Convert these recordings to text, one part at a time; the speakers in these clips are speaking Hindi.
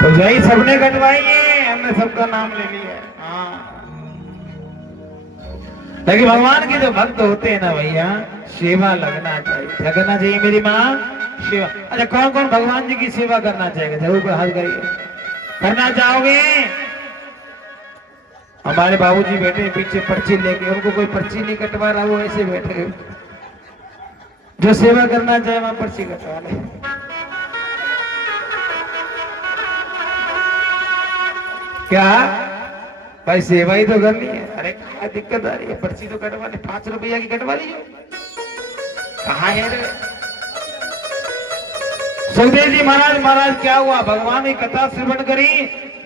तो यही सबने कटवाई है, हमने सबका नाम ले लिया है। हाँ, लेकिन भगवान के जो भक्त होते हैं ना भैया, सेवा लगना चाहिए। क्या करना चाहिए मेरी माँ? सेवा। अच्छा, कौन कौन भगवान जी की सेवा करना चाहेगा? जरूर हाथ करिए। करना चाहोगे? हमारे बाबूजी बैठे पीछे पर्ची लेके, उनको कोई पर्ची नहीं कटवा रहा, वो ऐसे बैठे। जो सेवा करना चाहे वहां पर्ची कटवा ले। क्या भाई, सेवा ही तो करनी है। अरे क्या दिक्कत आ रही है? पर्ची तो कटवा ले, 5 रुपया की कटवा लीजिए। कहाँ है रे? सुखदेव जी महाराज, महाराज क्या हुआ? भगवान की कथा श्रवण करी।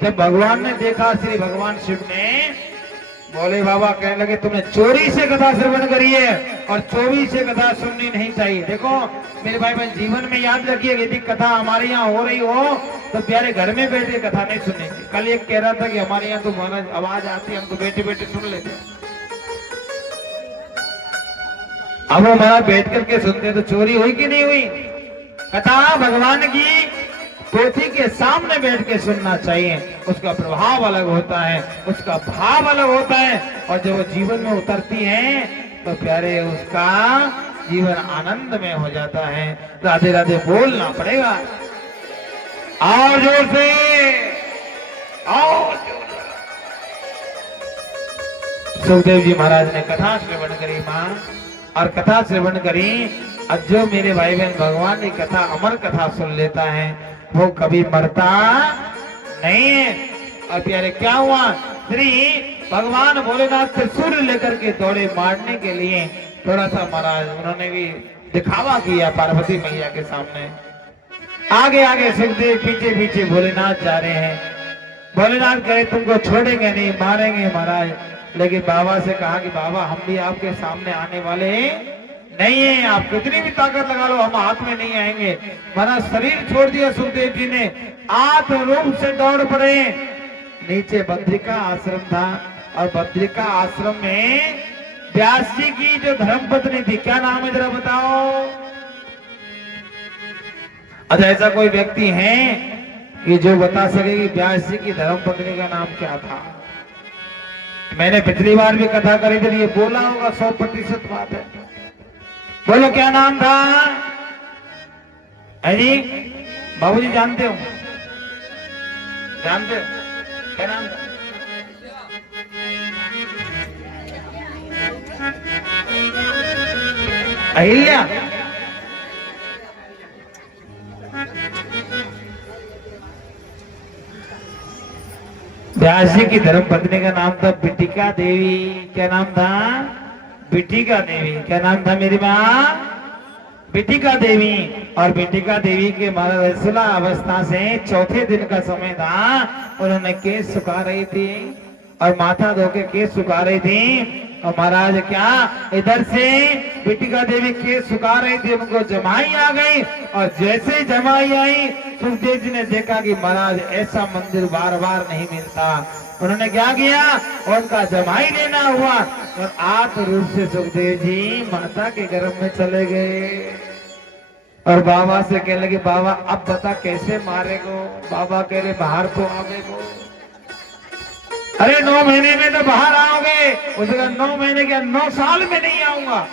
जब भगवान ने देखा, श्री भगवान शिव ने, बोले बाबा कहने लगे तुमने चोरी से कथा श्रवण करी है और चोरी से कथा सुननी नहीं चाहिए। देखो मेरे भाई बहन, जीवन में याद रखिए, यदि कथा हमारे यहाँ हो रही हो तो प्यारे घर में बैठे कथा नहीं सुननी चाहिए। कल एक कह रहा था कि हमारे यहाँ तो महाराज आवाज आती है, हम तो बैठे बैठे सुन लेते हैं। अब वो महाराज बैठ करके सुनते तो चोरी हुई कि नहीं हुई? कथा भगवान की पोथी के सामने बैठ के सुनना चाहिए। उसका प्रभाव अलग होता है, उसका भाव अलग होता है, और जब वो जीवन में उतरती है तो प्यारे उसका जीवन आनंद में हो जाता है। राधे राधे बोलना पड़ेगा और जोर से, और सुखदेव जी महाराज ने कथा श्रवण करी मां, और कथा श्रवण करी। अब जो मेरे भाई बहन भगवान की कथा, अमर कथा सुन लेता है, वो कभी मरता नहीं है। और प्यारे क्या हुआ? श्री भगवान भोलेनाथ त्रिशूल लेकर के दौड़े मारने के लिए। थोड़ा सा महाराज उन्होंने भी दिखावा किया पार्वती मैया के सामने। आगे आगे सुखदेव, पीछे पीछे भोलेनाथ जा रहे हैं। भोलेनाथ कहे तुमको छोड़ेंगे नहीं, मारेंगे महाराज। लेकिन बाबा से कहा कि बाबा हम भी आपके सामने आने वाले नहीं है, आप कितनी भी ताकत लगा लो हम हाथ में नहीं आएंगे। महाराज शरीर छोड़ दिया सुखदेव जी ने, आत्म रूप से दौड़ पड़े। नीचे बद्रिका आश्रम था, और बद्रिका आश्रम में व्यास जी की जो धर्मपत्नी थी, क्या नाम है जरा बताओ? अच्छा, ऐसा कोई व्यक्ति है कि जो बता सके कि व्यास जी की धर्मपत्नी का नाम क्या था? मैंने पिछली बार भी कथा करी थी, ये बोला होगा, 100% बात है। बोलो क्या नाम था? है जी बाबूजी, जानते हो? जानते हो क्या नाम था? अहिल्या। व्यास जी की धर्मपत्नी का नाम था बिटिका देवी। क्या नाम था? बिटिका देवी। क्या नाम था मेरी माँ? बिटिका देवी। और बिटिका देवी के महाराज अवस्था से चौथे दिन का समय था, उन्होंने केस सुखा रही थी और माथा धो के केस सुखा रही थी। और महाराज क्या, इधर से बिटिका देवी केस सुखा रही थी, उनको जमाई आ गई। और जैसे ही जमाई आई, सुखदेव जी ने देखा कि महाराज ऐसा मंदिर बार बार नहीं मिलता। उन्होंने क्या किया? उनका जमाई लेना हुआ, और आत्म रूप से सुखदेव जी माता के गर्भ में चले गए। और बाबा से कहने लगे बाबा अब बता कैसे मारेगो? बाबा कह रहे बाहर तो आवेगो। अरे 9 महीने में तो बाहर आओगे। उसने कहा 9 महीने क्या, 9 साल में नहीं आऊंगा।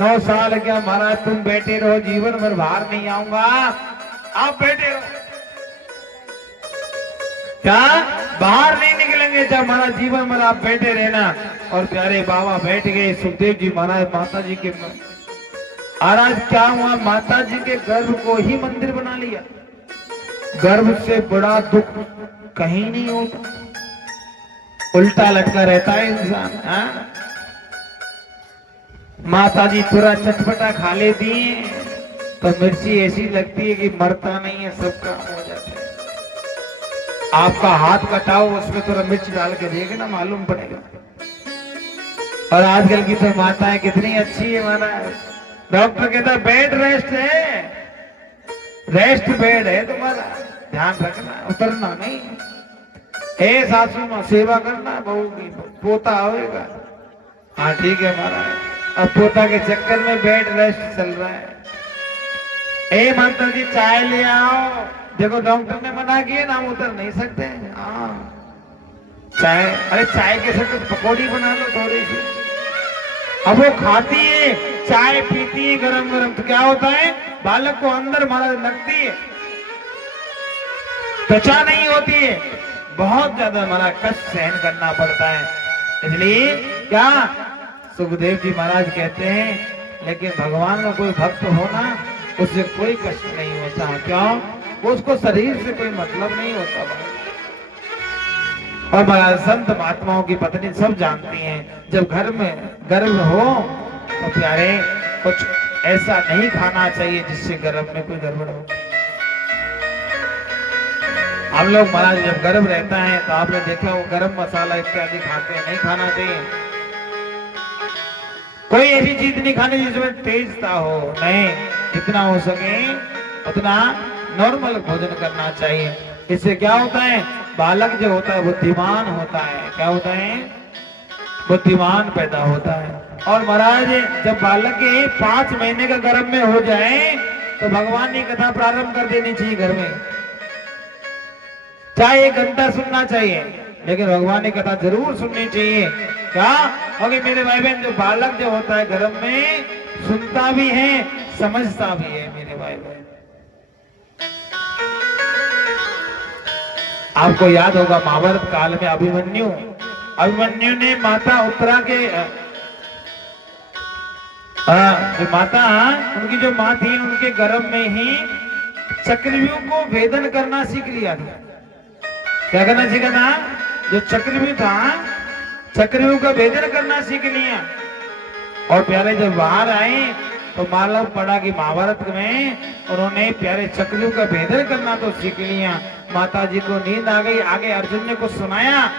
9 साल क्या महाराज, तुम बैठे रहो, जीवन भर बाहर नहीं आऊंगा, आप बैठे रहो। क्या बाहर नहीं निकलेंगे? जब महाराज जीवन भर आप बैठे रहना। और प्यारे बाबा बैठ गए। सुखदेव जी महाराज माता जी के, महाराज क्या हुआ, माता जी के गर्भ को ही मंदिर बना लिया। गर्भ से बड़ा दुख कहीं नहीं होता, उल्टा लटका रहता है इंसान। माता जी थोड़ा चटपटा खा लेती है तो मिर्ची ऐसी लगती है कि मरता नहीं है, सब काम हो जाता है। आपका हाथ कटाओ, उसमें थोड़ा मिर्च डाल के देखना, मालूम पड़ेगा। और आजकल की तो माताएं कितनी अच्छी है महाराज। डॉक्टर कहता है बेड रेस्ट है, रेस्ट बेड है तुम्हारा, ध्यान रखना, उतरना नहीं। ए सासू माँ सेवा करना, बहू की पोता आएगा। हाँ ठीक है महाराज। अब पोता के चक्कर में बेड रेस्ट चल रहा है। ए माता जी चाय ले आओ, देखो डॉक्टर ने मना किया ना, हम उतर नहीं सकते। हाँ चाय, अरे चाय के साथ कुछ पकौड़ी बना लो थोड़ी सी। अब वो खाती है, चाय पीती है गरम गरम, तो क्या होता है, बालक को अंदर मारा लगती है, त्वचा नहीं होती है, बहुत ज्यादा हमारा कष्ट सहन करना पड़ता है। इसलिए क्या सुखदेव जी महाराज कहते हैं, लेकिन भगवान का कोई भक्त हो ना, उससे कोई कष्ट नहीं होता। क्यों? उसको शरीर से कोई मतलब नहीं होता। और महाराज संत महात्माओं की पत्नी सब जानती हैं, जब घर में गर्भ हो तो प्यारे कुछ ऐसा नहीं खाना चाहिए जिससे गर्भ में कोई गड़बड़ हो। हम लोग महाराज जब गर्भ रहता है तो आपने देखा वो गरम मसाला इत्यादि खाते हैं, नहीं खाना चाहिए। कोई ऐसी चीज नहीं खानी जिसमें तेजता हो, नहीं, जितना हो सके उतना नॉर्मल भोजन करना चाहिए। इससे क्या होता है, बालक जो होता है बुद्धिमान होता है। क्या होता है? बुद्धिमान पैदा होता है। और महाराज जब बालक के 5 महीने का गर्भ में हो जाए तो भगवान की कथा प्रारंभ कर देनी चाहिए घर में, चाहे 1 घंटा सुनना चाहिए, लेकिन भगवान की कथा जरूर सुननी चाहिए। क्या? क्योंकि मेरे भाई बहन, जो बालक जो होता है गर्भ में, सुनता भी है समझता भी है मेरे भाई बहन। आपको याद होगा महाभारत काल में अभिमन्यु ने माता उत्तरा के जो माता, उनकी जो माँ थी, उनके गर्भ में ही चक्रव्यूह को भेदन करना सीख लिया था। क्या करना सीखा था? जो चक्रव्यूह था, चक्रव्यूह का भेदन करना सीख लिया। और प्यारे जब बाहर आए तो मालूम पड़ा कि महाभारत में उन्होंने प्यारे चक्रव्यूह का भेदन करना तो सीख लिया। माता जी को नींद आ गई, आगे अर्जुन ने कुछ सुनाया,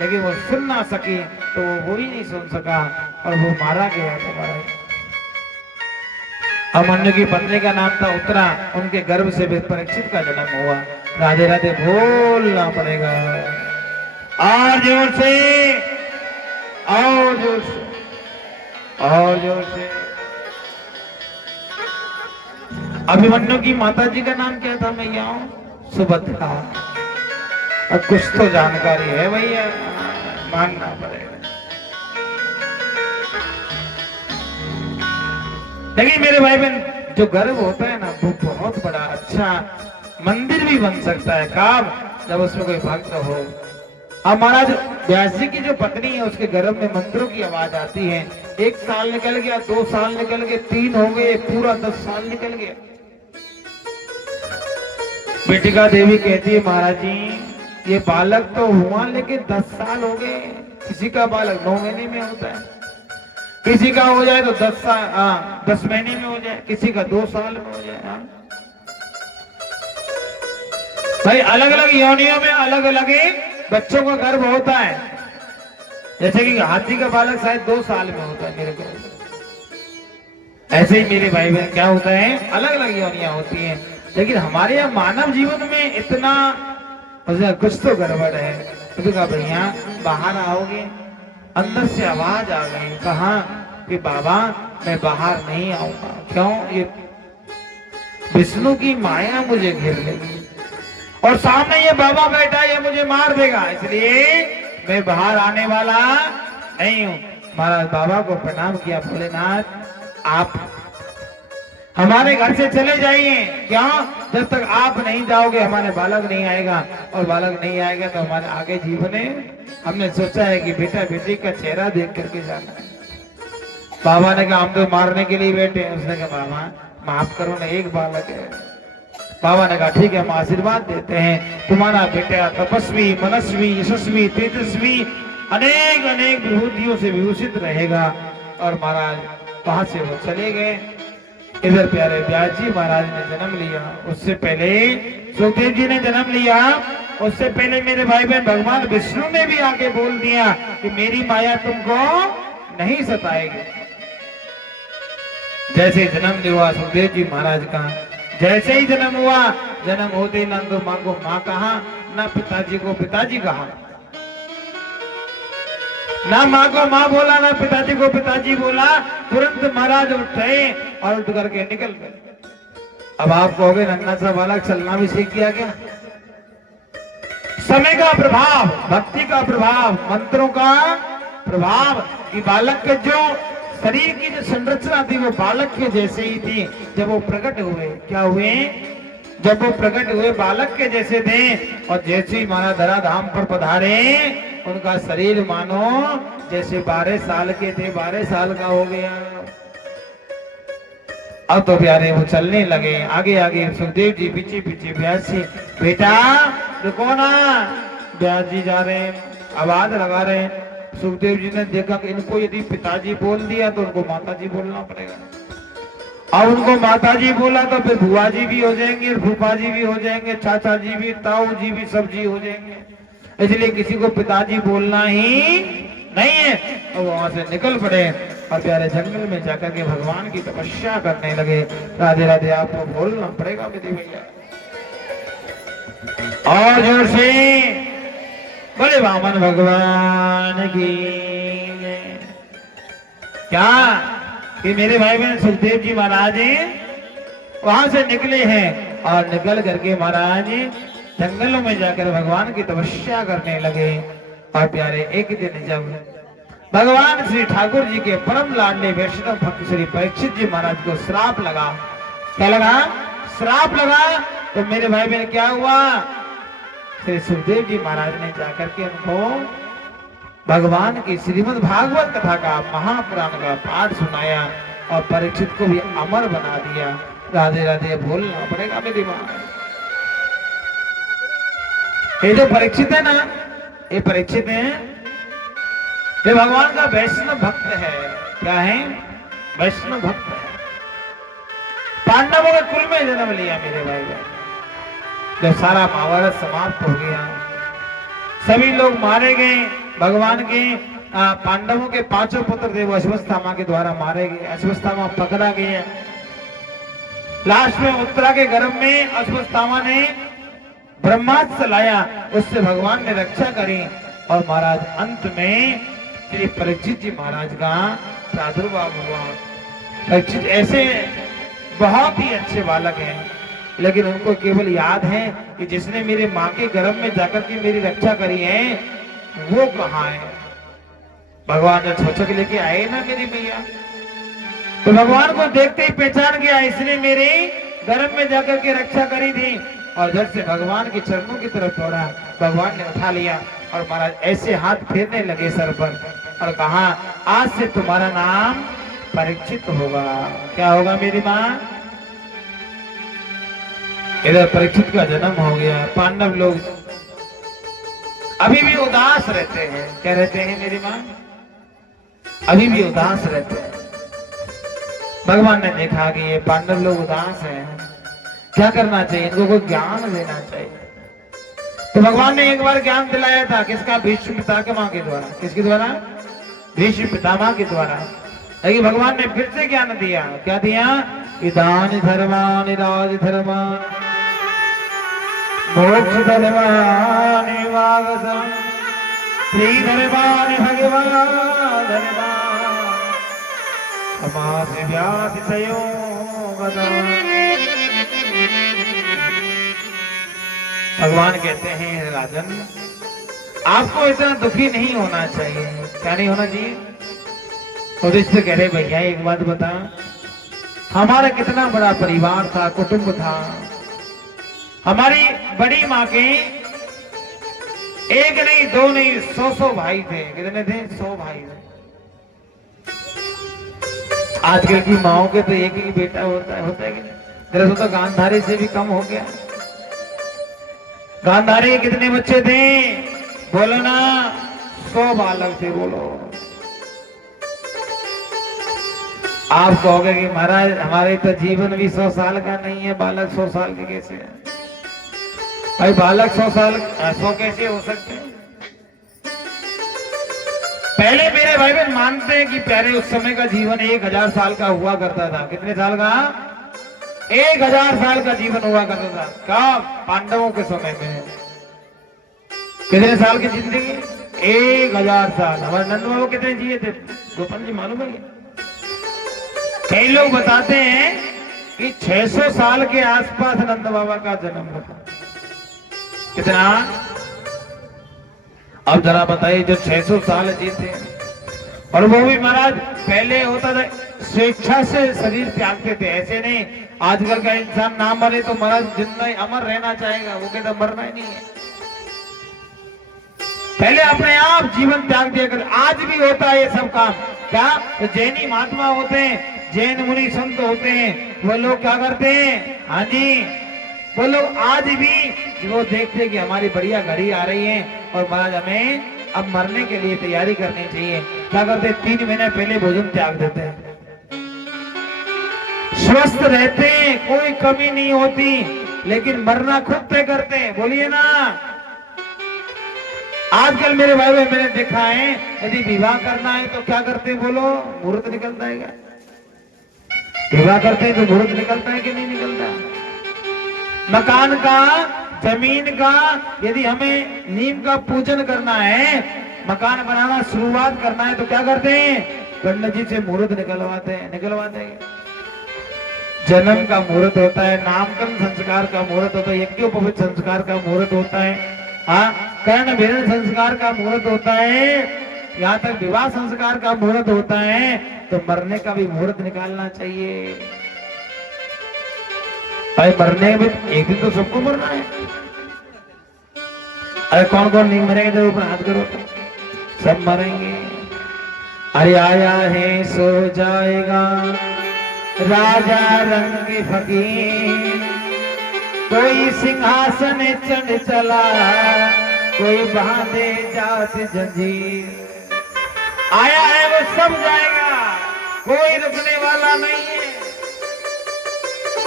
लेकिन वो सुन ना सकी, तो वो ही नहीं सुन सका और वो मारा गया था। अभिमन्यु की पत्नी का नाम था उत्तरा, उनके गर्भ से परीक्षित का जन्म हुआ। राधे राधे बोलना पड़ेगा, और जोर से, और जोर से, और जोर से। अभिमन्यु की माता जी का नाम क्या था भैया? सुभद्रा। अब कुछ तो जानकारी है भैया, मानना पड़ेगा। लेकिन मेरे भाई बहन, जो गर्भ होता है ना, वो बहुत बड़ा अच्छा मंदिर भी बन सकता है। कब? जब उसमें कोई भक्त हो। अब महाराज व्यास जी की जो पत्नी है, उसके गर्भ में मंत्रों की आवाज आती है। 1 साल निकल गया, 2 साल निकल गए, 3 हो गए, पूरा 10 साल निकल गया। बेटिका देवी कहती है, महाराज जी ये बालक तो हुआ, लेकिन 10 साल हो गए। किसी का बालक 9 महीने में होता है, किसी का हो जाए तो 10 महीने में हो जाए, किसी का 2 साल में हो जाए। भाई अलग अलग योनियों में अलग अलग बच्चों का गर्भ होता है। जैसे कि हाथी का बालक शायद 2 साल में होता है मेरे को, ऐसे ही मेरे भाई बहन क्या होता है, अलग अलग योनियां होती हैं। लेकिन हमारे यहाँ मानव जीवन में इतना कुछ तो गड़बड़ है। तो कहा भैया बाहर आओगे, अंदर से आवाज आ गई, कहा कि बाबा मैं बाहर नहीं आऊंगा। क्यों? ये विष्णु की माया मुझे घेर लेगी और सामने ये बाबा बैठा, ये मुझे मार देगा, इसलिए मैं बाहर आने वाला नहीं हूं। महाराज बाबा को प्रणाम किया, भोलेनाथ आप हमारे घर से चले जाइए। क्या? जब तक आप नहीं जाओगे हमारे बालक नहीं आएगा, और बालक नहीं आएगा तो हमारे आगे जीवन है। हमने सोचा है कि बेटा बेटी का चेहरा देख करके जाना है। बाबा ने कहा हम तो मारने के लिए बैठे हैं। उसने कहा बाबा माफ करो ना, एक बालक है। बाबा ने कहा ठीक है, हम आशीर्वाद देते हैं, तुम्हारा बेटा तपस्वी, मनस्वी, यशस्वी, तेजस्वी, अनेक अनेक विभूतियों से विभूषित रहेगा। और महाराज वहां से वो चले गए। इधर प्यारे व्यास जी महाराज ने जन्म लिया, उससे पहले सुखदेव जी ने जन्म लिया, उससे पहले मेरे भाई बहन भगवान विष्णु ने भी आके बोल दिया कि मेरी माया तुमको नहीं सताएगी। जैसे जन्म हुआ सुखदेव जी महाराज का, जैसे ही जन्म हुआ, जन्म होते न तो माँ को माँ कहा, न पिताजी को पिताजी कहा, ना माँ को माँ बोला, ना पिताजी को पिताजी बोला। तुरंत महाराज उठे और उठ करके निकल गए। अब आप कहोगे नन्हा सा बालक चलना भी सीख गया क्या? समय का प्रभाव, भक्ति का प्रभाव, मंत्रों का प्रभाव कि बालक के जो शरीर की जो संरचना थी वो बालक के जैसे ही थी। जब वो प्रकट हुए, क्या हुए? जब वो प्रकट हुए बालक के जैसे थे और जैसे ही माना धराधाम पर पधारे उनका शरीर मानो जैसे 12 साल के थे 12 साल का हो गया। अब तो प्यारे वो चलने लगे आगे आगे, सुखदेव जी पीछे पीछे। व्यास जी बेटा देखो ना, व्यास जी जा रहे हैं, आवाज लगा रहे हैं। सुखदेव जी ने देखा कि इनको यदि पिताजी बोल दिया तो उनको माताजी बोलना पड़ेगा। अब उनको माताजी बोला तो फिर बुआ जी भी हो जाएंगे, फूफा जी भी हो जाएंगे, चाचा जी भी, ताऊ जी भी, सब जी हो जाएंगे। इसलिए किसी को पिताजी बोलना ही नहीं है। और वहां से निकल पड़े और प्यारे जंगल में जाकर के भगवान की तपस्या करने लगे। राधे राधे आपको बोलना पड़ेगा मेरे भैया, और जोर से बोले वामन भगवान की। क्या कि मेरे भाई बहन सुखदेव जी महाराज वहां से निकले हैं और निकल करके महाराज जंगलों में जाकर भगवान की तपस्या करने लगे। और प्यारे एक दिन जब भगवान श्री ठाकुर जी के परम लाडले वैष्णव भक्त श्री परीक्षित जी महाराज को श्राप लगा, क्या लगा? श्राप लगा। तो मेरे भाई बहन क्या हुआ? श्री सुखदेव जी महाराज ने जाकर के उनको भगवान की श्रीमद् भागवत कथा का, महापुराण का पाठ सुनाया और परीक्षित को भी अमर बना दिया। राधे राधे बोलना पड़ेगा मेरी मां। ये जो परीक्षित है ना, ये परीक्षित है, ये भगवान का वैष्णव भक्त है। क्या है? वैष्णव भक्त है। पांडवों के कुल में जन्म लिया मेरे भाई बहन। जब सारा महाभारत समाप्त हो गया, सभी लोग मारे गए, भगवान के पांडवों के 5 पुत्र थे वो अश्वत्थामा के द्वारा मारे गए। अश्वत्थामा पकड़ा गया। लास्ट में उत्तरा के गर्भ में अश्वत्थामा ने ब्रह्मास्त्र लाया, उससे भगवान ने रक्षा करी। और महाराज अंत में श्री परीक्षित जी महाराज का प्रादुर्भाव हुआ। परीक्षित ऐसे बहुत ही अच्छे बालक हैं, लेकिन उनको केवल याद है कि जिसने मेरे माँ के गर्भ में जाकर के मेरी रक्षा करी है वो कहाँ है। भगवान ने छोचक लेके आए ना मेरी मैया, तो भगवान को देखते ही पहचान गया, इसने मेरे गर्भ में जाकर के रक्षा करी थी। और जब से भगवान के चरणों की तरफ दौड़ा, भगवान ने उठा लिया और महाराज ऐसे हाथ फेरने लगे सर पर और कहा, आज से तुम्हारा नाम परीक्षित होगा। क्या होगा मेरी माँ? इधर परीक्षित का जन्म हो गया। पांडव लोग अभी भी उदास रहते हैं। क्या रहते हैं मेरी माँ? अभी भी उदास रहते हैं। भगवान ने देखा कि ये पांडव लोग उदास हैं, क्या करना चाहिए? इनको कोई ज्ञान देना चाहिए। तो भगवान ने एक बार ज्ञान दिलाया था, किसका? भीष्म पितामह के द्वारा। किसके द्वारा? भीष्म पितामह के द्वारा। लेकिन भगवान ने फिर से ज्ञान दिया। क्या दिया? इदानी धर्मानि राज धर्मानि मोक्ष धर्मानि वागसं श्री धर्मानि भगवान् धर्मानि समास व्यास भगवान कहते हैं राजन, आपको इतना दुखी नहीं होना चाहिए। क्या नहीं होना चाहिए? और इससे कह रहे भैया एक बात बता, हमारा कितना बड़ा परिवार था, कुटुंब था। हमारी बड़ी माँ के एक नहीं, दो नहीं, 100 भाई थे। कितने थे? 100 भाई थे। आजकल की माओ के तो एक ही बेटा होता है कि नहीं? तेरा तो गांधारी से भी कम हो गया। गांधारी के कितने बच्चे थे? बोलो ना, 100 बालक थे। बोलो। आप कहोगे कि महाराज हमारे तो जीवन भी 100 साल का नहीं है, बालक 100 साल के कैसे है? भाई बालक 100 कैसे हो सकते हैं? पहले मेरे भाई बहन मानते हैं कि प्यारे उस समय का जीवन 1000 साल का हुआ करता था। कितने साल का? 1000 साल का जीवन हुआ करता था। क्या? पांडवों के समय में कितने साल की जिंदगी? 1000 साल। हमारे नंद बाबू कितने जिए थे? गोपाल जी मालूम है? कई लोग बताते हैं कि 600 साल के आसपास नंद बाबा का जन्म हुआ। कितना? अब जरा बताइए, जो 600 साल जीते, और वो भी महाराज पहले होता था स्वेच्छा से शरीर त्यागते थे, ऐसे नहीं आजकल का इंसान ना मरे तो महाराज जिंदा ही अमर रहना चाहेगा, वो कहता मरना ही नहीं है। पहले अपने आप जीवन त्याग दिया कर। आज भी होता है ये सब काम। क्या? तो जैनी महात्मा होते हैं, जैन मुनि संत होते हैं, वो लोग क्या करते हैं? हाँ जी, वो लोग आज भी वो देखते हैं कि हमारी बढ़िया घड़ी आ रही है और महाराज हमें अब मरने के लिए तैयारी करनी चाहिए। क्या करते हैं? 3 महीने पहले भोजन त्याग देते हैं, स्वस्थ रहते हैं, कोई कमी नहीं होती, लेकिन मरना खुद तय करते हैं। बोलिए ना। आजकल मेरे भाई मैंने देखा है, यदि विवाह करना है तो क्या करते हैं? बोलो, मुहूर्त निकलता है क्या? विवाह करते हैं तो मुहूर्त निकलता है कि नहीं निकलता? मकान का, जमीन का, यदि हमें नीम का पूजन करना है, मकान बनाना शुरुआत करना है तो क्या करते हैं? पंडित जी से मुहूर्त निकलवाते हैं। जन्म का मुहूर्त होता है, नामकरण संस्कार का मुहूर्त होता है, यज्ञोपवीत संस्कार का मुहूर्त होता है, हाँ, कर्ण भेदन संस्कार का मुहूर्त होता है, यहाँ तक विवाह संस्कार का मुहूर्त होता है, तो मरने का भी मुहूर्त निकालना चाहिए। भाई मरने में एक दिन तो सबको मरना है। अरे कौन कौन नहीं मरेगा? जब ऊपर हाथ करो तो सब मरेंगे। अरे आया है सो जाएगा राजा रंग फकीर, कोई सिंहासन चढ़ चला, कोई बांधे जात जंजीर। आया है वो सब जाएगा, कोई रुकने वाला नहीं है।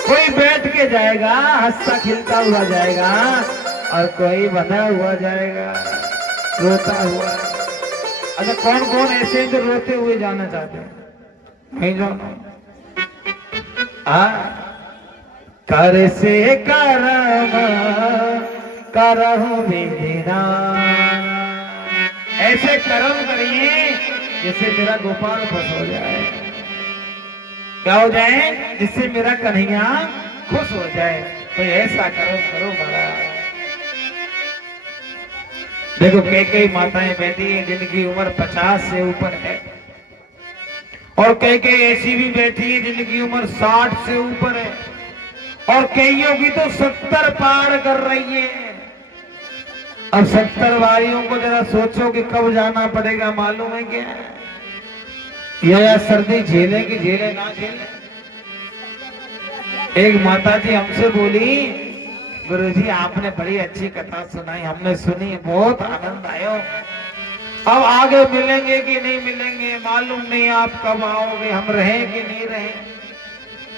कोई बैठ के जाएगा, हंसता खिलता हुआ जाएगा, और कोई बंधा हुआ जाएगा, रोता हुआ। अच्छा कौन कौन ऐसे हैं जो रोते हुए जाना चाहते हैं? नहीं जाना। कर से करम करहु विधिना, ऐसे कर्म करिए जिससे मेरा गोपाल खुश हो जाए। क्या हो जाए? जिससे मेरा कन्हैया खुश हो जाए। तो ऐसा कर्म करो महाराज। देखो कई माताएं बैठी हैं जिनकी उम्र 50 से ऊपर है, और कई ऐसी भी बैठी है जिनकी उम्र 60 से ऊपर है, और कईयों की तो 70 पार कर रही है। अब 70 वारियों को जरा सोचो कि कब जाना पड़ेगा, मालूम है क्या? या सर्दी झेले कि झेले ना झेले। एक माता जी हमसे बोली, गुरुजी आपने बड़ी अच्छी कथा सुनाई, हमने सुनी, बहुत आनंद आया। अब आगे मिलेंगे कि नहीं मिलेंगे मालूम नहीं, आप कब आओगे, हम रहे कि नहीं रहे।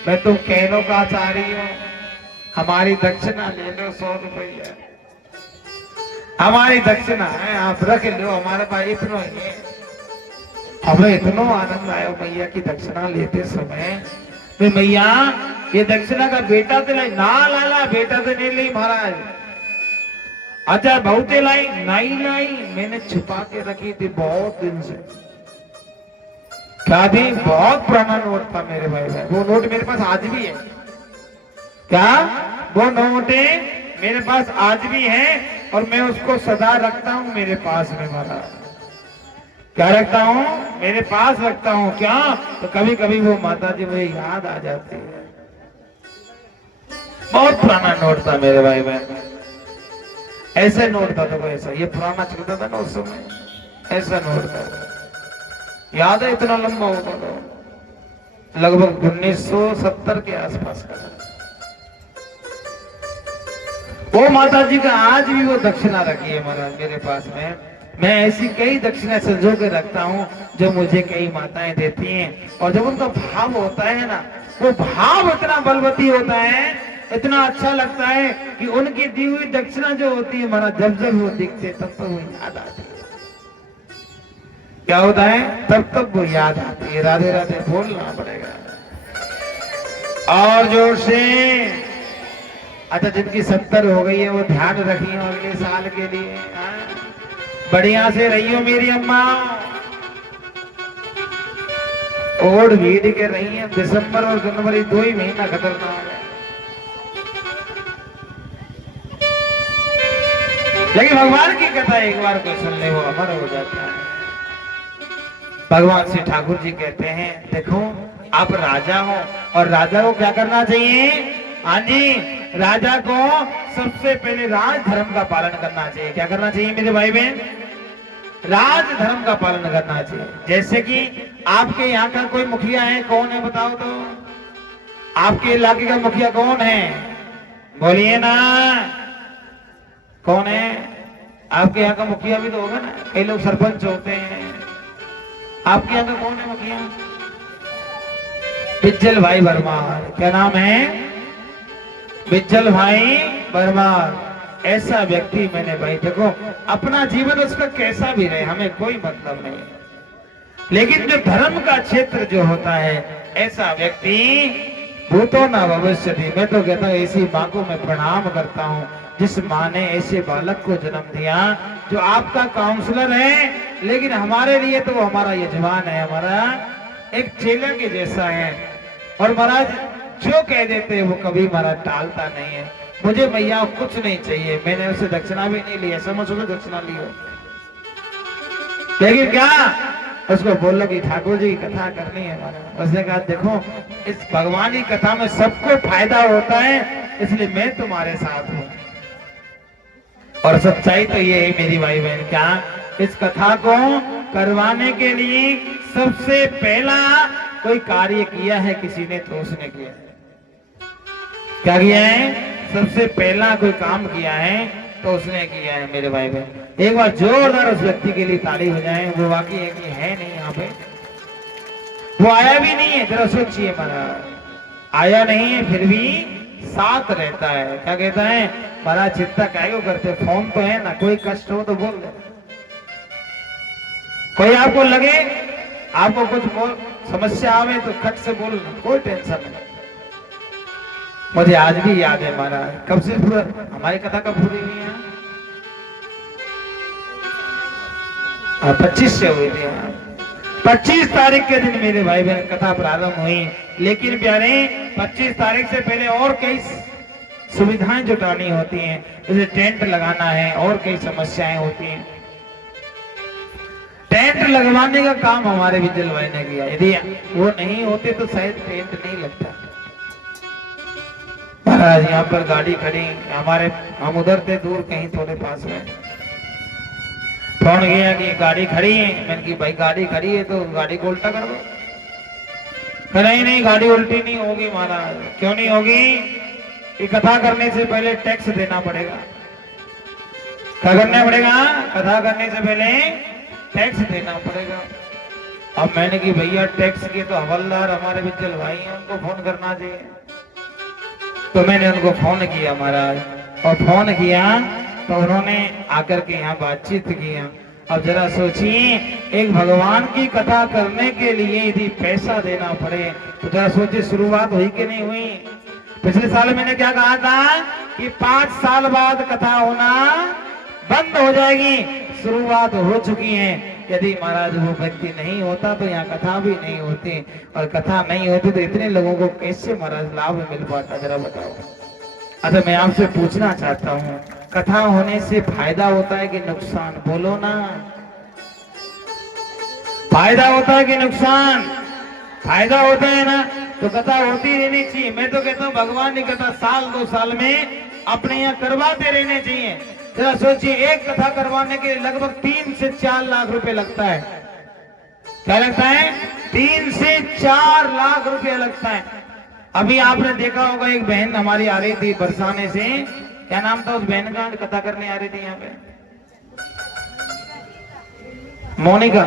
मैं तो कहनो का चाह रही हूँ, हमारी दक्षिणा ले लो 100 रुपया, हमारी दक्षिणा है, आप रख लो, हमारे पास इतना ही है। हमें इतना आनंद आया मैया की दक्षिणा लेते समय। मैया ये दक्षिणा का बेटा तो लाई ना, लाला बेटा तो नहीं ली महाराज। अच्छा बहुते लाई? नहीं लाई, मैंने छुपा के रखी थी बहुत दिन से। क्या थी? बहुत पुराना नोट था मेरे भाई। वो नोट मेरे पास आज भी है। क्या? वो नोट मेरे पास आज भी है, और मैं उसको सदा रखता हूं मेरे पास में महाराज। क्या रखता हूं? मेरे पास रखता हूं। क्या? तो कभी कभी वो माता जी मुझे याद आ जाती है। बहुत पुराना नोट था मेरे भाई बहन, ऐसे नोट था। तो ऐसा ये पुराना चलता था ना उस समय, ऐसा नोट था। याद है? इतना लंबा होता था, लगभग 1970 के आसपास का। वो माता जी का आज भी वो दक्षिणा रखी है महाराज मेरे पास में। मैं ऐसी कई दक्षिणा संजो के रखता हूँ जो मुझे कई माताएं देती हैं, और जब उनका भाव होता है ना, वो भाव इतना बलवती होता है, इतना अच्छा लगता है कि उनकी दी हुई दक्षिणा जो होती है महाराज, जब जब वो दिखते तब तब वो याद आती है। क्या होता है? तब तब वो याद आती है। राधे राधे बोलना पड़ेगा और जोर से। अच्छा जिनकी 70 हो गई है वो ध्यान रखिए अगले साल के लिए। बढ़िया से रहियो मेरी अम्मा। ओढ़ भीड़ के रही है। दिसंबर और जनवरी 2 ही महीना खतरनाक है। लेकिन भगवान की कथा एक बार कोई सुन ले वो अमर हो जाता है। भगवान श्री ठाकुर जी कहते हैं देखो आप राजा हो और राजा को क्या करना चाहिए? हाँ जी, राजा को सबसे पहले राज धर्म का पालन करना चाहिए। क्या करना चाहिए मेरे भाई बहन? राज धर्म का पालन करना चाहिए। जैसे कि आपके यहाँ का कोई मुखिया है, कौन है बताओ तो? आपके इलाके का मुखिया कौन है? बोलिए ना, कौन है? आपके यहाँ का मुखिया भी तो होगा ना, कई लोग सरपंच होते हैं। आपके यहाँ का कौन है मुखिया? बिज्जल भाई परमार। क्या नाम है? बिज्जल भाई परमार। ऐसा व्यक्ति मैंने भाई देखो, अपना जीवन उसका कैसा भी रहे हमें कोई मतलब नहीं, लेकिन जो धर्म का क्षेत्र जो होता है ऐसा व्यक्ति भूतो ना भविष्यति। मैं तो कहता हूँ ऐसी माँ को मैं प्रणाम करता हूँ जिस माँ ने ऐसे बालक को जन्म दिया जो आपका काउंसलर है, लेकिन हमारे लिए तो वो हमारा यजमान है, हमारा एक चेला के जैसा है। और महाराज जो कह देते हैं वो कभी महाराज टालता नहीं है। मुझे भैया कुछ नहीं चाहिए, मैंने उससे दक्षिणा भी नहीं ली, समझो तो दक्षिणा लियो, लेकिन क्या उसको बोल लो कि ठाकुर जी की कथा करनी है हमारा। उसने कहा देखो इस भगवान की कथा में सबको फायदा होता है, इसलिए मैं तुम्हारे साथ हूं। और सच्चाई तो ये है मेरी भाई बहन, क्या इस कथा को करवाने के लिए सबसे पहला कोई कार्य किया है किसी ने तो उसने किया है। क्या किया है? सबसे पहला कोई काम किया है तो उसने किया है मेरे भाई बहन। एक बार जोरदार उस व्यक्ति के लिए ताली हो जाए। वो वाकई है कि है नहीं यहाँ पे, वो आया भी नहीं है, जरा सोचिए महाराज, आया नहीं है फिर भी साथ रहता है। क्या कहता है? महाराज चिंता क्या को करते, फोन तो है ना, कोई कष्ट हो तो बोल दो, कोई आपको लगे आपको कुछ समस्या आवे तो खट से बोल, कोई टेंशन नहीं। मुझे आज भी याद है महाराज, कब से पूरा हमारी कथा कब पूरी हुई है? 25 से हुई थी। 25 तारीख के दिन मेरे भाई बहन कथा प्रारंभ हुई, लेकिन प्यारे 25 तारीख से पहले और कई सुविधाएं जुटानी होती हैं, जैसे टेंट लगाना है और कई समस्याएं होती हैं। टेंट लगवाने का काम हमारे बिजल भाई ने किया, यदि वो नहीं होते तो शायद टेंट नहीं लगता। महाराज यहाँ पर गाड़ी खड़ी, हमारे हम उधर थे दूर कहीं थोड़े पास में, फोन किया कि गाड़ी खड़ी है। मैंने की भाई गाड़ी खड़ी है तो गाड़ी को उल्टा कर दो। नहीं गाड़ी उल्टी नहीं होगी महाराज। क्यों नहीं होगी? ये कथा करने से पहले टैक्स देना पड़ेगा। क्या करना पड़ेगा? कथा करने से पहले टैक्स देना पड़ेगा। अब मैंने की भैया टैक्स के तो हवलदार हमारे बिजल भाई हैं, उनको फोन करना चाहिए। तो मैंने उनको फोन किया महाराज, और फोन किया तो उन्होंने आकर के यहाँ बातचीत किया। अब जरा सोचिए, एक भगवान की कथा करने के लिए यदि पैसा देना पड़े तो जरा सोचिए शुरुआत हुई कि नहीं हुई। पिछले साल मैंने क्या कहा था कि 5 साल बाद कथा होना बंद हो जाएगी, शुरुआत हो चुकी है। यदि महाराज वो व्यक्ति नहीं होता तो यहाँ कथा भी नहीं होती, और कथा नहीं होती तो इतने लोगों को कैसे महाराज लाभ मिल पाता, जरा बताओ। अच्छा मैं आपसे पूछना चाहता हूँ, कथा होने से फायदा होता है कि नुकसान? बोलो ना, फायदा होता है कि नुकसान? फायदा होता है ना, तो कथा होती रहनी चाहिए। मैं तो कहता हूँ भगवान की कथा साल 2 साल में अपने यहाँ करवाते रहने चाहिए। जरा सोचिए, एक कथा करवाने के लिए लगभग 3 से 4 लाख रुपए लगता है। क्या लगता है? 3 से 4 लाख रुपया लगता है। अभी आपने देखा होगा एक बहन हमारी आ रही थी बरसाने से, क्या नाम था उस बहन का? कथा करने आ रही थी यहाँ पे, मोनिका,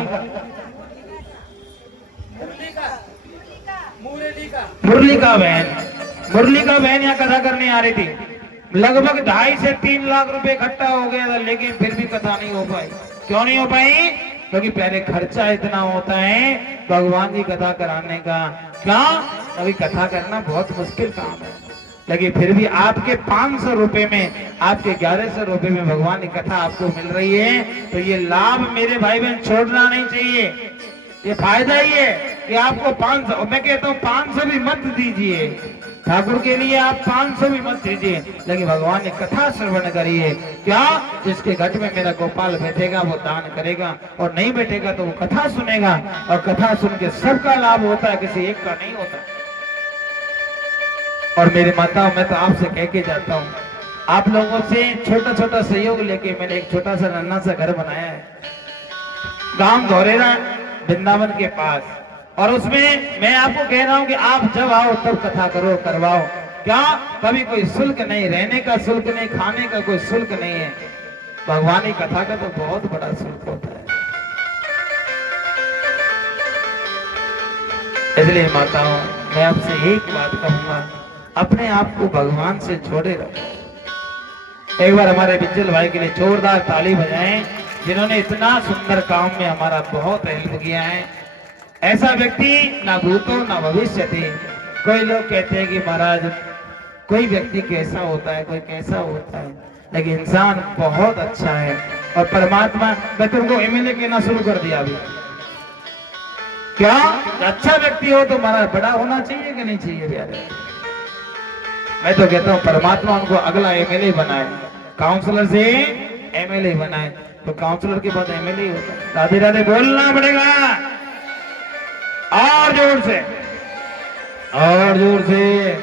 मुरलिका बहन यहाँ कथा करने आ रही थी। लगभग 2.5 से 3 लाख रुपए इकट्ठा हो गया था, लेकिन फिर भी कथा नहीं हो पाई। क्यों नहीं हो पाई? क्योंकि पहले खर्चा इतना होता है भगवान की कथा कराने का। क्या? अभी कथा करना बहुत मुश्किल काम है, लेकिन फिर भी आपके 500 रुपए में, आपके 1100 रुपए में भगवान की कथा आपको मिल रही है, तो ये लाभ मेरे भाई बहन छोड़ना नहीं चाहिए, ये फायदा ही है। कि आपको 500, मैं कहता हूँ 500 भी मत दीजिए ठाकुर के लिए, आप 500 भी मत दीजिए, लेकिन भगवान ने कथा श्रवण करी है। क्या? जिसके घट में मेरा गोपाल बैठेगा वो दान करेगा, और नहीं बैठेगा तो वो कथा सुनेगा, और कथा सुन के सबका लाभ होता है, किसी एक का नहीं होता। और मेरी माताओं, मैं तो आपसे कह के जाता हूँ, आप लोगों से छोटा छोटा सहयोग लेके मैंने एक छोटा सा नन्हा सा घर बनाया है गांव धोरेरा वृंदावन के पास, और उसमें मैं आपको कह रहा हूं कि आप जब आओ तब कथा करो, करवाओ। क्या? कभी कोई शुल्क नहीं, रहने का शुल्क नहीं, खाने का कोई शुल्क नहीं है। भगवान की कथा का तो बहुत बड़ा शुल्क होता है। इसलिए माताओं, मैं आपसे एक बात कहूंगा, अपने आप को भगवान से जोड़े रखो। एक बार हमारे बिज्जल भाई के लिए जोरदार ताली बजाएं, जिन्होंने इतना सुंदर काम में हमारा बहुत हेल्प किया है। ऐसा व्यक्ति ना भूतो ना भविष्य थी। कोई लोग कहते हैं कि महाराज कोई व्यक्ति कैसा होता है, कोई कैसा होता है, लेकिन इंसान बहुत अच्छा है। और परमात्मा, मैं तुमको एमएलए कहना शुरू कर दिया अभी। क्या? अच्छा व्यक्ति हो तो महाराज बड़ा होना चाहिए कि नहीं चाहिए प्यारे? मैं तो कहता हूँ परमात्मा उनको अगला एमएलए बनाए, काउंसलर से एमएलए बनाए, तो काउंसलर के बाद एमएलए होता है। राधे राधे बोलना पड़ेगा, और जोर से, और जोर से।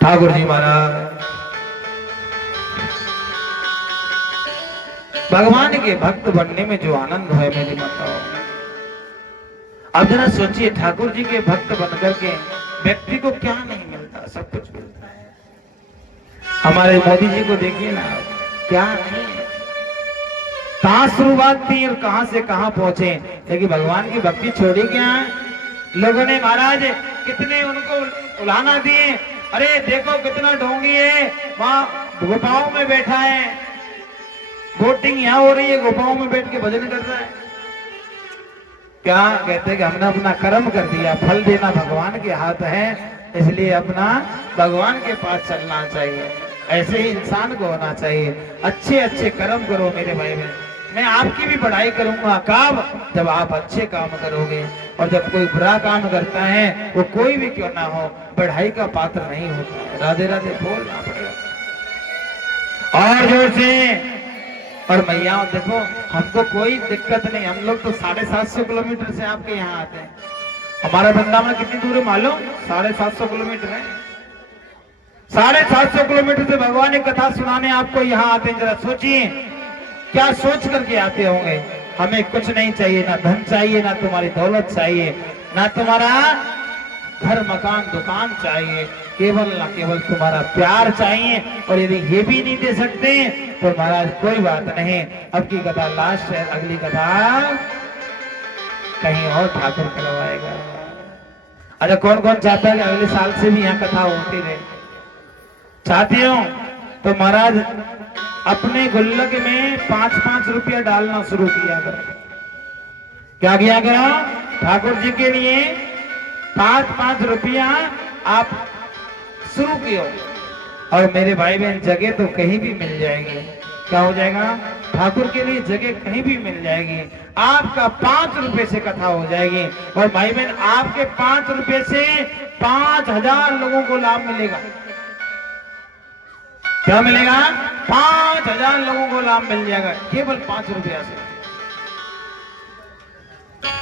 ठाकुर जी महाराज, भगवान के भक्त बनने में जो आनंद है मेरी माताओं, अब जरा सोचिए, ठाकुर जी के भक्त बनकर के व्यक्ति को क्या नहीं मिलता, सब कुछ मिलता है। हमारे मोदी जी को देखिए ना, क्या नहीं, कहां शुरुआत थी और कहां से कहां पहुंचे, लेकिन भगवान की भक्ति छोड़ी क्या? लोगों ने महाराज कितने उनको उलाहना दिए, अरे देखो कितना ढोंगी है, वहां गुफाओं में बैठा है, वोटिंग यहाँ हो रही है, गुफाओं में बैठ के भजन कर रहा है। क्या कहते हैं कि हमने अपना कर्म कर दिया, फल देना भगवान के हाथ है, इसलिए अपना भगवान के पास चलना चाहिए। ऐसे ही इंसान को होना चाहिए। अच्छे अच्छे कर्म करो मेरे भाई बहन। मैं आपकी भी बढ़ाई करूंगा कब? जब आप अच्छे काम करोगे। और जब कोई बुरा काम करता है, वो कोई भी क्यों ना हो, बढ़ाई का पात्र नहीं होता है। राधे राधे बोलना पड़ेगा, और जोर से। और मैया देखो, हमको कोई दिक्कत नहीं, हम लोग तो 750 किलोमीटर से आपके यहाँ आते हैं। हमारा वृंदावन कितनी दूर है मालूम? 750 किलोमीटर है। 750 किलोमीटर से भगवान की कथा सुनाने आपको यहाँ आते हैं। जरा सोचिए, क्या सोच करके आते होंगे। हमें कुछ नहीं चाहिए, ना धन चाहिए, ना तुम्हारी दौलत चाहिए, ना तुम्हारा घर मकान दुकान चाहिए, केवल ना केवल तुम्हारा प्यार चाहिए। और यदि ये भी नहीं दे सकते तो महाराज कोई बात नहीं, अब की कथा लास्ट है, अगली कथा कहीं और ठाकुर करवाएगा। अच्छा, कौन कौन चाहता है कि अगले साल से भी यहाँ कथा होती रहे? चाहती हूँ तो महाराज अपने गुल्लक में 5-5 रुपया डालना शुरू किया करो। क्या किया करो? ठाकुर जी के लिए 5-5 रुपया आप शुरू किया, और मेरे भाई बहन जगह तो कहीं भी मिल जाएगी। क्या हो जाएगा? ठाकुर के लिए जगह कहीं भी मिल जाएगी। आपका 5 रुपए से कथा हो जाएगी, और भाई बहन आपके 5 रुपए से 5000 लोगों को लाभ मिलेगा। क्या मिलेगा? 5000 लोगों को लाभ मिल जाएगा, केवल 5 रुपया से।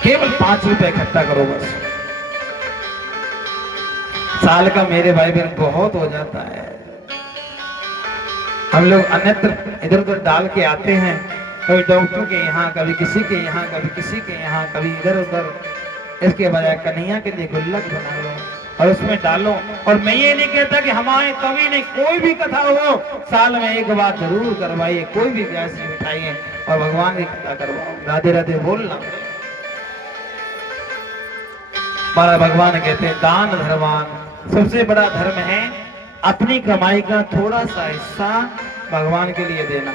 केवल 5 रुपए इकट्ठा करो बस। साल का मेरे भाई बहन बहुत हो जाता है। हम लोग अन्यत्र इधर उधर डाल के आते हैं, कभी डॉक्टर के यहाँ, कभी किसी के यहाँ, कभी किसी के यहाँ, कभी इधर उधर। इसके बजाय कन्हैया के लिए गुल्लक बना लो और उसमें डालो। और मैं ये नहीं कहता कि हमारे कभी नहीं, कोई भी कथा हो साल में एक बार जरूर करवाइए, कोई भी व्यास नहीं बिठाइए और भगवान की कथा करवाओ। राधे राधे बोलना। हमारा भगवान कहते हैं दान धर्मान सबसे बड़ा धर्म है। अपनी कमाई का थोड़ा सा हिस्सा भगवान के लिए देना।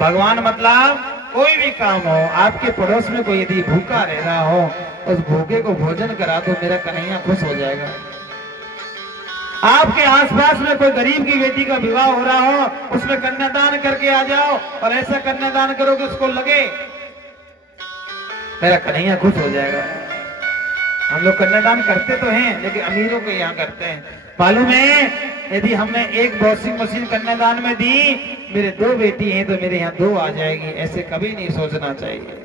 भगवान मतलब कोई भी काम हो, आपके पड़ोस में कोई यदि भूखा रह रहा हो, उस भूखे को भोजन करा दो, मेरा कन्हैया खुश हो जाएगा। आपके आसपास में कोई गरीब की बेटी का विवाह हो रहा हो, उसमें कन्यादान करके आ जाओ, और ऐसा कन्यादान करो कि उसको लगे मेरा कन्हैया खुश हो जाएगा। हम लोग कन्यादान करते तो हैं, लेकिन अमीरों के यहाँ करते हैं। मालूम है, यदि हमने एक वॉशिंग मशीन कन्यादान में दी, मेरे 2 बेटी हैं तो मेरे यहाँ 2 आ जाएगी, ऐसे कभी नहीं सोचना चाहिए।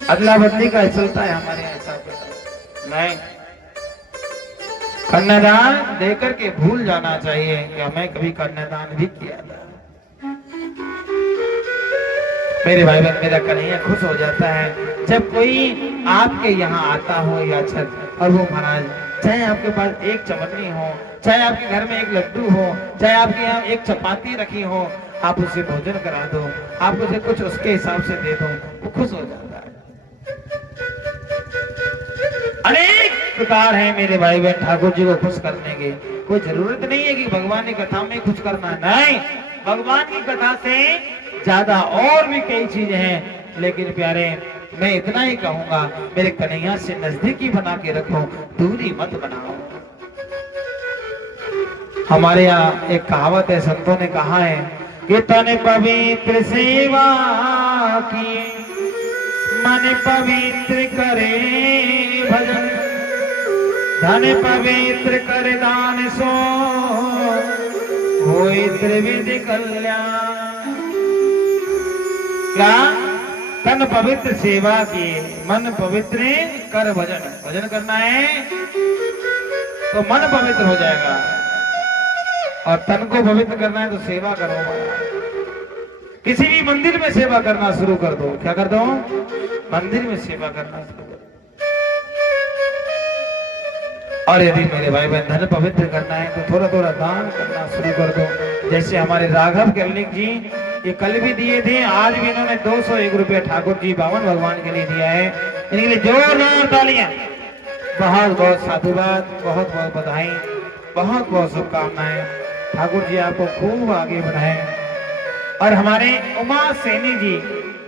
अदला बदली का चलता है हमारे यहाँ हिसाब नहीं। कन्यादान देकर के भूल जाना चाहिए कि हमें कभी कन्यादान भी किया था। मेरे भाई बहन, मेरा कन्हैया खुश हो जाता है जब कोई आपके यहाँ आता हो या छठ, और वो महाराज चाहे आपके पास एक चवन्नी हो, चाहे आपके घर में एक लड्डू हो, चाहे आपके यहाँ एक चपाती रखी हो, आप उसे भोजन करा दो, आप उसे कुछ उसके हिसाब से दे दो, वो खुश हो जाता है। अनेक प्रकार है मेरे भाई बहन ठाकुर जी को खुश करने के। कोई जरूरत नहीं है कि भगवान की कथा में खुश करना, नहीं, भगवान की कथा से ज्यादा और भी कई चीजें हैं। लेकिन प्यारे, मैं इतना ही कहूंगा, मेरे कन्हैया से नजदीकी बना के रखो, दूरी मत बनाओ। हमारे यहाँ एक कहावत है, संतों ने कहा है कि तन पवित्र सेवा की, मन पवित्र करे भजन, धन पवित्र कर दान सो, होए त्रिविध कल्याण। क्या? तन पवित्र सेवा की, मन पवित्र कर भजन। भजन करना है तो मन पवित्र हो जाएगा, और तन को पवित्र करना है तो सेवा करो। किसी भी मंदिर में सेवा करना शुरू कर दो। क्या कर दो? मंदिर में सेवा करना शुरू कर दो। और यदि मेरे भाई बहन धन पवित्र करना है तो थोड़ा थोड़ा दान करना शुरू कर दो। जैसे हमारे राघव कैलिक जी, ये कल भी दिए थे, आज भी इन्होंने 201 रुपये ठाकुर जी बावन भगवान के लिए दिया है। इनके लिए जोरदार तालियां। बहुत बहुत साधुवाद, बहुत बहुत बधाई, बहुत बहुत शुभकामनाएं। ठाकुर जी आपको खूब आगे बढ़ाएं। और हमारे उमा सैनी जी,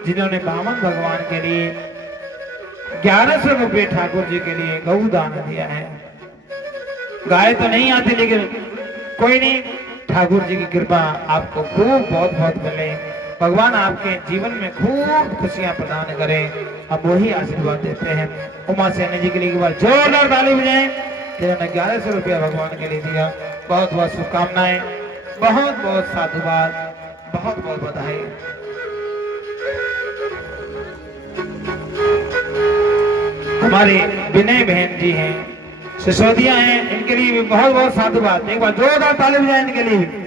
जिन्होंने बावन भगवान के लिए 1100 रुपये ठाकुर जी के लिए गौ दान दिया है। गाय तो नहीं आती, लेकिन कोई नहीं, ठाकुर जी की कृपा आपको खूब बहुत बहुत मिले। भगवान आपके जीवन में खूब खुशियां प्रदान करें, हम वही आशीर्वाद देते हैं। उमा सैनी जी के लिए एक बार जोरदार ताली बजाएं, जिन्होंने 1100 रुपया भगवान के लिए दिया। बहुत बहुत शुभकामनाएं, बहुत बहुत साधुवाद, बहुत बहुत बधाई। हमारे विनय बहन जी हैं, सिसोदिया हैं, इनके लिए भी बहुत बहुत साधुवाद। एक बार जोरदार ताली बजाएं इनके लिए भी।